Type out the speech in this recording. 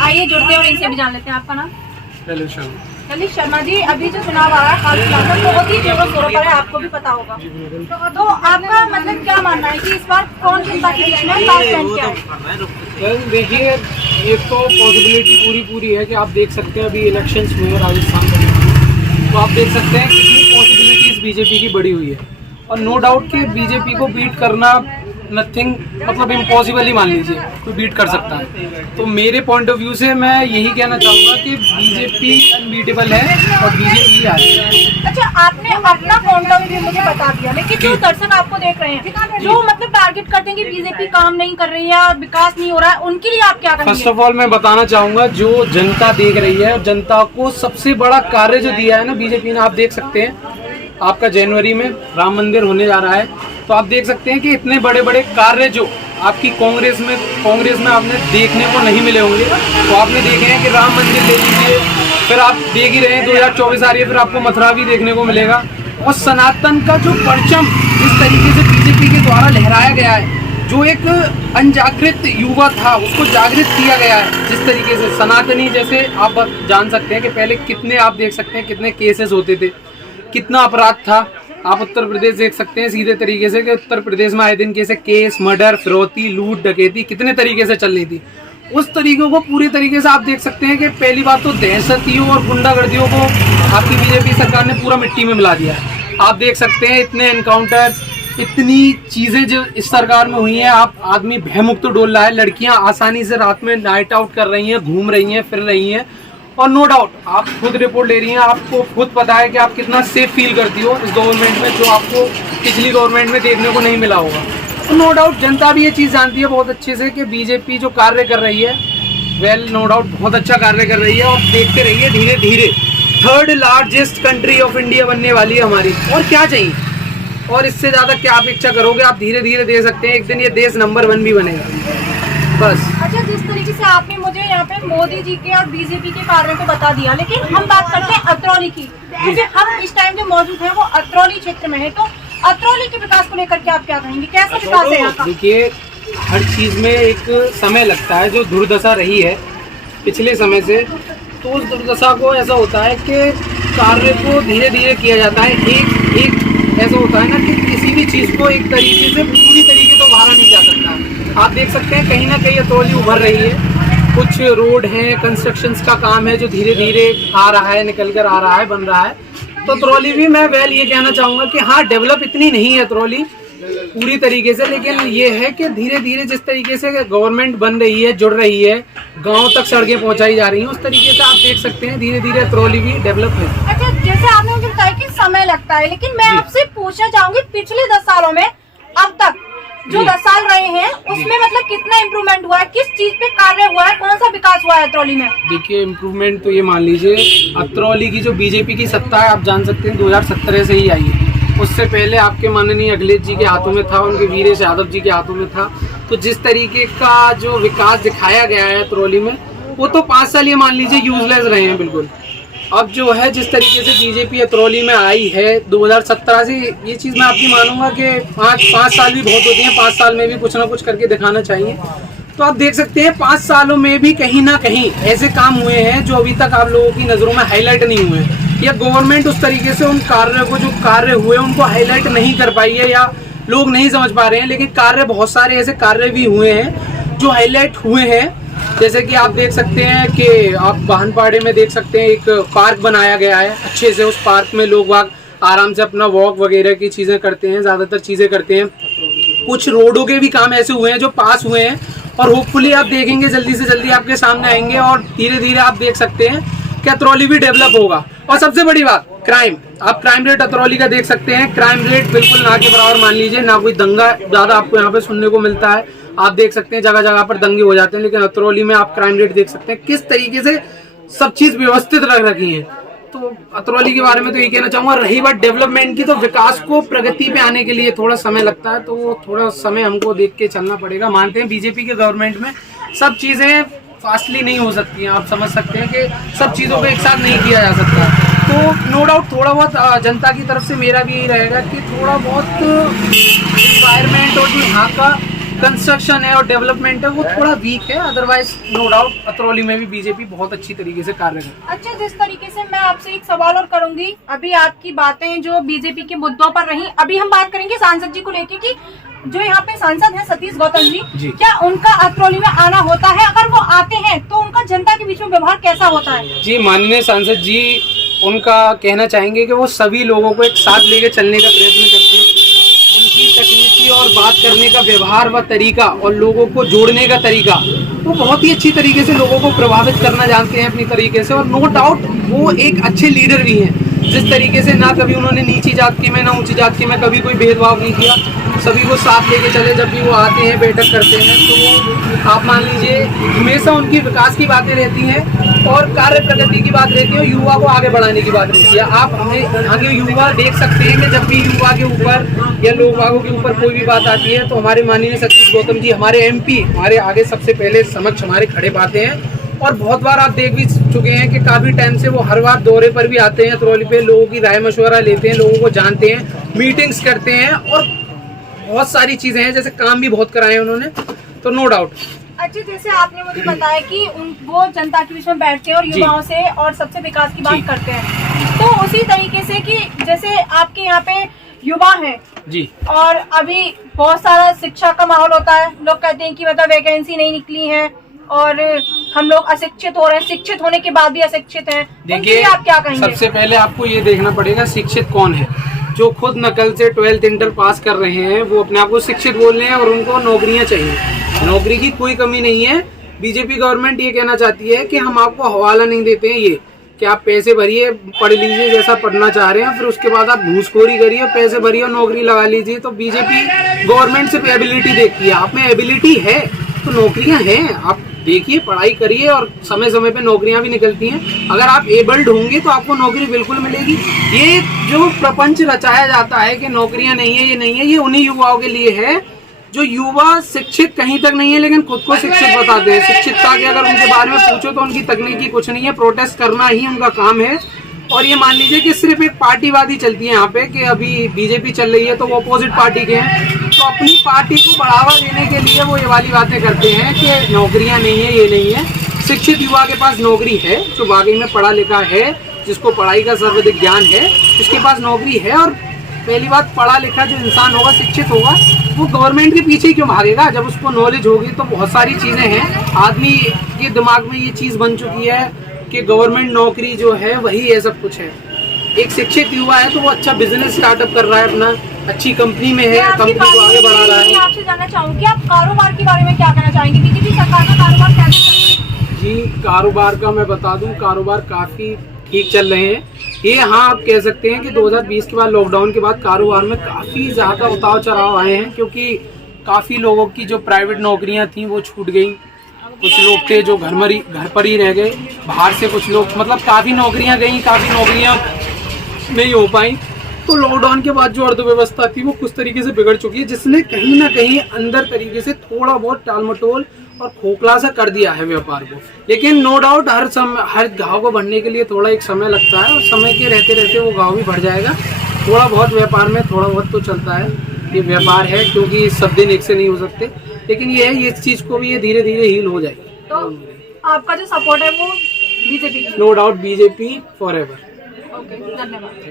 आइए जुड़ते हैं और इनसे भी जान लेते हैं। आपका नाम? ललित शर्मा। ललित शर्मा जी, अभी जो चुनाव आ रहा है हाल फिलहाल में बहुत ही जोरों शोरों पर है, आपको भी पता होगा। तो आपका मतलब क्या मानना है कि इस बार कौन जनता के बीच में खास ट्रेंड क्या है? देखिए, एक तो पॉसिबिलिटी पूरी है कि आप देख सकते हैं अभी इलेक्शंस हुए हैं राजस्थान में, तो आप देख सकते हैं कितनी पॉसिबिलिटीज बीजेपी की बढ़ी हुई है। और नो डाउट कि बीजेपी को बीट करना नथिंग मतलब इम्पॉसिबल ही मान लीजिए, कोई बीट कर सकता है। तो मेरे पॉइंट ऑफ व्यू से मैं यही कहना चाहूँगा कि बीजेपी अनबीटेबल है और बीजेपी ही आ रही है। अच्छा, आपने अपना पॉइंट ऑफ व्यू मुझे बता दिया, लेकिन जो दर्शक आपको देख रहे हैं, जो मतलब टारगेट करते हैं कि बीजेपी काम नहीं कर रही है और विकास नहीं हो रहा है, उनके लिए आप क्या करेंगे? फर्स्ट ऑफ ऑल मैं बताना चाहूँगा, जो जनता देख रही है और जनता को सबसे बड़ा कार्य जो दिया है ना बीजेपी ने, आप देख सकते हैं आपका जनवरी में राम मंदिर होने जा रहा है, तो आप देख सकते हैं कि इतने बड़े बड़े कार्य जो आपकी कांग्रेस में आपने देखने को नहीं मिले होंगे, तो आपने देखे हैं कि राम मंदिर ले लीजिए, फिर आप देख ही रहे हैं 2024 आ रही है, फिर आपको मथुरा भी देखने को मिलेगा। और सनातन का जो परचम जिस तरीके से बीजेपी के द्वारा लहराया गया है, जो एक अनजागृत युवा था उसको जागृत किया गया है, जिस तरीके से सनातनी, जैसे आप जान सकते हैं कि पहले कितने आप देख सकते हैं कितने केसेस होते थे, कितना अपराध था। आप उत्तर प्रदेश देख सकते हैं सीधे तरीके से कि उत्तर प्रदेश में आए दिन कैसे केस, मर्डर, फिरौती, लूट, डकैती कितने तरीके से चल रही थी। उस तरीके को पूरी तरीके से आप देख सकते हैं कि पहली बात तो दहशतियों और गुंडागर्दियों को आपकी बीजेपी सरकार ने पूरा मिट्टी में मिला दिया है। आप देख सकते हैं इतने एनकाउंटर, इतनी चीज़ें जो इस सरकार में हुई हैं, आप आदमी भयमुक्त डोल रहा है, लड़कियां आसानी से रात में नाइट आउट कर रही हैं, घूम रही हैं, फिर रही हैं। और नो डाउट आप खुद रिपोर्ट ले रही हैं, आपको खुद पता है कि आप कितना सेफ फील करती हो इस गवर्नमेंट में, जो आपको पिछली गवर्नमेंट में देखने को नहीं मिला होगा। तो नो डाउट जनता भी ये चीज़ जानती है बहुत अच्छे से कि बीजेपी जो कार्य कर रही है, वेल नो डाउट बहुत अच्छा कार्य कर रही है। और देखते रहिए धीरे धीरे third largest country of India बनने वाली है हमारी, और क्या चाहिए, और इससे ज़्यादा क्या अपेक्षा करोगे। आप धीरे धीरे दे सकते हैं, एक दिन ये देश नंबर 1 भी बनेगा बस। अच्छा, जिस तरीके से आपने मुझे यहाँ पे मोदी जी के और बीजेपी के कार्यों को बता दिया, लेकिन हम बात करते हैं अतरौली की। जैसे हम इस टाइम जो मौजूद है वो अतरौली क्षेत्र में है, तो अतरौली के विकास को लेकर के आप क्या कहेंगे, कैसा विकास है यहाँ का? देखिए, हर चीज़ में एक समय लगता है, जो दुर्दशा रही है पिछले समय से, तो उस दुर्दशा को ऐसा होता है कि कार्य को धीरे धीरे किया जाता है। एक ऐसा होता है ना कि किसी भी चीज़ को एक तरीके से पूरी तरीके से उभारा नहीं जा सकता। आप देख सकते हैं कहीं ना कहीं अतरौली उभर रही है, कुछ रोड हैं, कंस्ट्रक्शंस का काम है जो धीरे धीरे आ रहा है, निकल कर आ रहा है, बन रहा है। तो अतरौली भी मैं वेल ये कहना चाहूँगा कि हाँ, डेवलप इतनी नहीं है अतरौली पूरी तरीके से, लेकिन ये है कि धीरे धीरे जिस तरीके से गवर्नमेंट बन रही है, जुड़ रही है, गांव तक सड़कें पहुंचाई जा रही हैं, उस तरीके से आप देख सकते हैं धीरे धीरे अतरौली भी डेवलप है। अच्छा, जैसे आपने मुझे बताया कि समय लगता है, लेकिन मैं आपसे पूछना चाहूंगी पिछले 10 सालों में अब तक जो 10 साल रहे हैं उसमें मतलब कितना इम्प्रूवमेंट हुआ है, किस चीज पे कार्य हुआ है, कौन सा विकास हुआ है अतरौली में? देखिए, इम्प्रूवमेंट तो ये मान लीजिए अतरौली की जो बीजेपी की सत्ता है, आप जान सकते हैं 2017 से ही आई है। उससे पहले आपके माननीय अखिलेश जी के हाथों में था, उनके वीरेश यादव जी के हाथों में था। तो जिस तरीके का जो विकास दिखाया गया है अतरौली में, वो तो 5 साल ये मान लीजिए यूजलेस रहे हैं बिल्कुल। अब जो है जिस तरीके से बीजेपी अतरौली में आई है 2017 से, ये चीज़ मैं आपकी मानूंगा कि 5 साल भी बहुत होती हैं, 5 साल में भी कुछ ना कुछ करके दिखाना चाहिए। तो आप देख सकते हैं 5 सालों में भी कहीं ना कहीं ऐसे काम हुए हैं जो अभी तक आप लोगों की नज़रों में हाईलाइट नहीं हुए हैं, या गवर्नमेंट उस तरीके से उन कार्यों को, जो कार्य हुए उनको हाईलाइट नहीं कर पाई है, या लोग नहीं समझ पा रहे हैं। लेकिन कार्य, बहुत सारे ऐसे कार्य भी हुए हैं जो हाईलाइट हुए हैं। जैसे कि आप देख सकते हैं कि आप बाहनपाड़े में देख सकते हैं एक पार्क बनाया गया है अच्छे से, उस पार्क में लोग बाग आराम से अपना वॉक वगैरह की चीज़ें करते हैं, ज़्यादातर चीज़ें करते हैं। कुछ रोडों के भी काम ऐसे हुए हैं जो पास हुए हैं, और होपफुली आप देखेंगे जल्दी से जल्दी आपके सामने आएंगे, और धीरे धीरे आप देख सकते हैं कि अतरौली भी डेवलप होगा। और सबसे बड़ी बात, क्राइम, आप क्राइम रेट अतरौली का देख सकते हैं, क्राइम रेट बिल्कुल ना के बराबर मान लीजिए, ना कोई दंगा ज़्यादा आपको यहाँ पे सुनने को मिलता है। आप देख सकते हैं जगह जगह पर दंगे हो जाते हैं, लेकिन अतरौली में आप क्राइम रेट देख सकते हैं किस तरीके से सब चीज़ व्यवस्थित रख रखी है। तो अतरौली के बारे में तो ये कहना चाहूँगा। रही बात डेवलपमेंट की, तो विकास को प्रगति पे आने के लिए थोड़ा समय लगता है, तो वो थोड़ा समय हमको देख के चलना पड़ेगा। मानते हैं बीजेपी के गवर्नमेंट में सब चीज़ें फास्टली नहीं हो सकती हैं, आप समझ सकते हैं कि सब चीज़ों को एक साथ नहीं किया जा सकता। तो नो डाउट थोड़ा बहुत जनता की तरफ से मेरा भी यही रहेगा कि थोड़ा बहुत इन्वायरमेंट और जो यहाँ का कंस्ट्रक्शन है और डेवलपमेंट है वो थोड़ा वीक है, अदरवाइज नो डाउट अतरौली में भी बीजेपी बहुत अच्छी तरीके से कार्य कर। अच्छा, जिस तरीके से मैं आपसे एक सवाल और करूंगी, अभी आपकी बातें जो बीजेपी के मुद्दों पर रही, अभी हम बात करेंगे सांसद जी को लेके कि जो यहाँ पे सांसद हैं सतीश गौतम जी, क्या उनका अतरौली में आना होता है? अगर वो आते हैं तो उनका जनता के बीच में व्यवहार कैसा होता है? जी, माननीय सांसद जी, उनका कहना चाहेंगे कि वो सभी लोगों को एक साथ लेके चलने का प्रयत्न करते हैं। उनकी तकनीकी और बात करने का व्यवहार व तरीका और लोगों को जोड़ने का तरीका, वो बहुत ही अच्छी तरीके से लोगों को प्रभावित करना जानते हैं अपनी तरीके से, और नो डाउट वो एक अच्छे लीडर भी हैं। जिस तरीके से ना कभी उन्होंने नीची जाति में ना ऊंची जाति में कभी कोई भेदभाव नहीं किया, सभी को साथ लेके चले। जब भी वो आते हैं, बैठक करते हैं, तो वो आप मान लीजिए हमेशा उनकी विकास की बातें रहती हैं और कार्य प्रगति की बात रहती है, युवा को आगे बढ़ाने की बात रहती है। आप हमें आगे युवा देख सकते हैं कि जब भी युवा के ऊपर या लोग बागों के ऊपर कोई भी बात आती है तो हमारे माननीय सतीश गौतम जी, हमारे MP, हमारे आगे सबसे पहले समक्ष हमारे खड़े पाते हैं। और बहुत बार आप देख भी चुके हैं कि काफ़ी टाइम से वो हर बार दौरे पर भी आते हैं अतरौली पे, लोगों की राय मशवरा लेते हैं, लोगों को जानते हैं, मीटिंग्स करते हैं और बहुत सारी चीज़ें हैं, जैसे काम भी बहुत कराए हैं उन्होंने, तो नो डाउट। अच्छा, जैसे आपने मुझे बताया कि वो जनता के बीच में बैठते हैं और युवाओं से और सबसे विकास की बात करते हैं, तो उसी तरीके से कि जैसे आपके यहाँ पे युवा हैं जी, और अभी बहुत सारा शिक्षा का माहौल होता है, लोग कहते हैं कि मतलब वैकेंसी नहीं निकली है और हम लोग अशिक्षित हो रहे हैं, शिक्षित होने के बाद भी अशिक्षित हैं। देखिए, आप क्या कहेंगे? सबसे पहले आपको ये देखना पड़ेगा शिक्षित कौन है। जो खुद नकल से 12th इंटर पास कर रहे हैं वो अपने आप को शिक्षित बोल रहे हैं और उनको नौकरियां चाहिए। नौकरी की कोई कमी नहीं है। बीजेपी गवर्नमेंट ये कहना चाहती है कि हम आपको हवाला नहीं देते हैं, ये कि आप पैसे भरिए, पढ़ लीजिए जैसा पढ़ना चाह रहे हैं, फिर उसके बाद आप घूसखोरी करिए, पैसे भरिए और नौकरी लगा लीजिए। तो बीजेपी गवर्नमेंट सिर्फ एबिलिटी देखती है। आप में एबिलिटी है तो नौकरियां हैं, आप देखिए, पढ़ाई करिए और समय समय पे नौकरियां भी निकलती हैं। अगर आप एबल्ड होंगे तो आपको नौकरी बिल्कुल मिलेगी। ये जो प्रपंच रचाया जाता है कि नौकरियां नहीं है, ये नहीं है, ये उन्हीं युवाओं के लिए है जो युवा शिक्षित कहीं तक नहीं है लेकिन खुद को शिक्षित बताते हैं। शिक्षितता के अगर उनके बारे में पूछो तो उनकी तकनीकी कुछ नहीं है, प्रोटेस्ट करना ही उनका काम है। और ये मान लीजिए कि सिर्फ एक पार्टीवादी चलती है यहाँ पे कि अभी बीजेपी चल रही है तो वो अपोजिट पार्टी के हैं, तो अपनी पार्टी को बढ़ावा देने के लिए वो ये वाली बातें करते हैं कि नौकरियां नहीं है, ये नहीं है। शिक्षित युवा के पास नौकरी है, जो वाकई में पढ़ा लिखा है, जिसको पढ़ाई का सर्वाधिक ज्ञान है, उसके पास नौकरी है। और पहली बात, पढ़ा लिखा जो इंसान होगा, शिक्षित होगा, वो गवर्नमेंट के पीछे क्यों भागेगा? जब उसको नॉलेज होगी तो बहुत सारी चीज़ें हैं। आदमी के दिमाग में ये चीज़ बन चुकी है कि गवर्नमेंट नौकरी जो है वही है सब कुछ है। एक शिक्षित युवा है तो वो अच्छा बिजनेस स्टार्टअप कर रहा है, अपना अच्छी कंपनी में है, कंपनी को आगे बढ़ा रहा है। मैं आपसे जानना चाहूँगी, आप कारोबार के बारे में क्या कहना चाहेंगे? बीजेपी सरकार का कारोबार कैसे चल रहा है? जी, कारोबार का मैं बता दूं, कारोबार काफ़ी ठीक चल रहे हैं। ये हाँ, आप कह सकते हैं कि 2020 के बाद, लॉकडाउन के बाद कारोबार में काफ़ी ज़्यादा उतार चढ़ाव आए हैं, क्योंकि काफ़ी लोगों की जो प्राइवेट नौकरियां थी वो छूट गई। कुछ लोग थे जो घर पर ही रह गए, बाहर से कुछ लोग, मतलब काफ़ी नौकरियां गई, काफ़ी नौकरियां नहीं हो पाई। तो लॉकडाउन के बाद जो अर्थव्यवस्था थी वो कुछ तरीके से बिगड़ चुकी है, जिसने कहीं ना कहीं अंदर तरीके से थोड़ा बहुत टालमटोल और खोखला सा कर दिया है व्यापार को। लेकिन नो डाउट हर घाव को बढ़ने के लिए थोड़ा एक समय लगता है और समय के रहते रहते वो घाव भी बढ़ जाएगा। थोड़ा बहुत व्यापार में थोड़ा बहुत तो चलता है, ये व्यापार है, क्योंकि सब दिन एक से नहीं हो सकते। लेकिन ये है, ये चीज़ को भी ये धीरे धीरे हील हो जाएगी। तो आपका जो सपोर्ट है वो BJP? No doubt BJP forever. Okay, धन्यवाद।